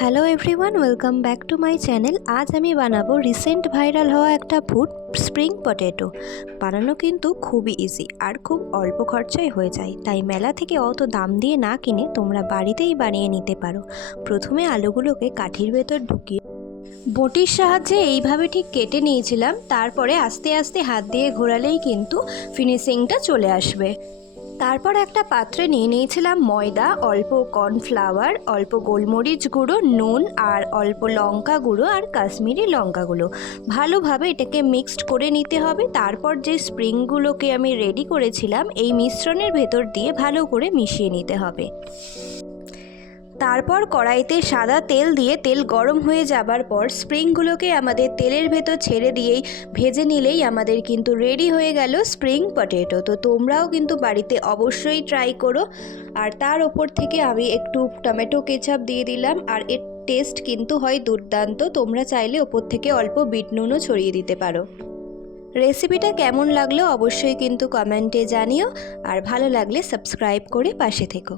Hello everyone, welcome back to my channel. আজ আমি বানাবো রিসেন্ট ভাইরাল হওয়া একটা ফুড, স্প্রিং পটেটো। বানানো কিন্তু খুবই ইজি আর খুব অল্প খরচায় হয়ে যায়, তাই মেলা থেকে অত দাম দিয়ে না কিনে তোমরা বাড়িতেই বানিয়ে নিতে পারো। প্রথমে আলুগুলোকে কাঠির ভেতর ঢুকিয়ে বটির সাহায্যে এইভাবে ঠিক কেটে নিয়েছিলাম। তারপরে আস্তে আস্তে হাত দিয়ে ঘোরালেই কিন্তু ফিনিশিংটা চলে আসবে। তারপর একটা পাত্রে নিয়ে নিয়েছিলাম ময়দা, অল্প কর্নফ্লাওয়ার, অল্প গোলমরিচ গুঁড়ো, নুন আর অল্প লঙ্কা গুঁড়ো আর কাশ্মীরি লঙ্কা গুঁড়ো। ভালোভাবে এটাকে মিক্সড করে নিতে হবে। তারপর যে স্প্রিংগুলোকে আমি রেডি করেছিলাম এই মিশ্রণের ভেতর দিয়ে ভালো করে মিশিয়ে নিতে হবে। তারপর কড়াইতে সাদা তেল দিয়ে তেল গরম হয়ে যাবার পর স্প্রিংগুলোকে আমাদের তেলের ভেতর ছেড়ে দিয়েই ভেজে নিলেই আমাদের কিন্তু রেডি হয়ে গেল স্প্রিং পটেটো। তো তোমরাও কিন্তু বাড়িতে অবশ্যই ট্রাই করো। আর তার ওপর থেকে আমি একটু টমেটো কেচাপ দিয়ে দিলাম, আর এর টেস্ট কিন্তু হয় দুর্দান্ত। তোমরা চাইলে ওপর থেকে অল্প বিট নুনও ছড়িয়ে দিতে পারো। রেসিপিটা কেমন লাগলো অবশ্যই কিন্তু কমেন্টে জানিও, আর ভালো লাগলে সাবস্ক্রাইব করে পাশে থেকো।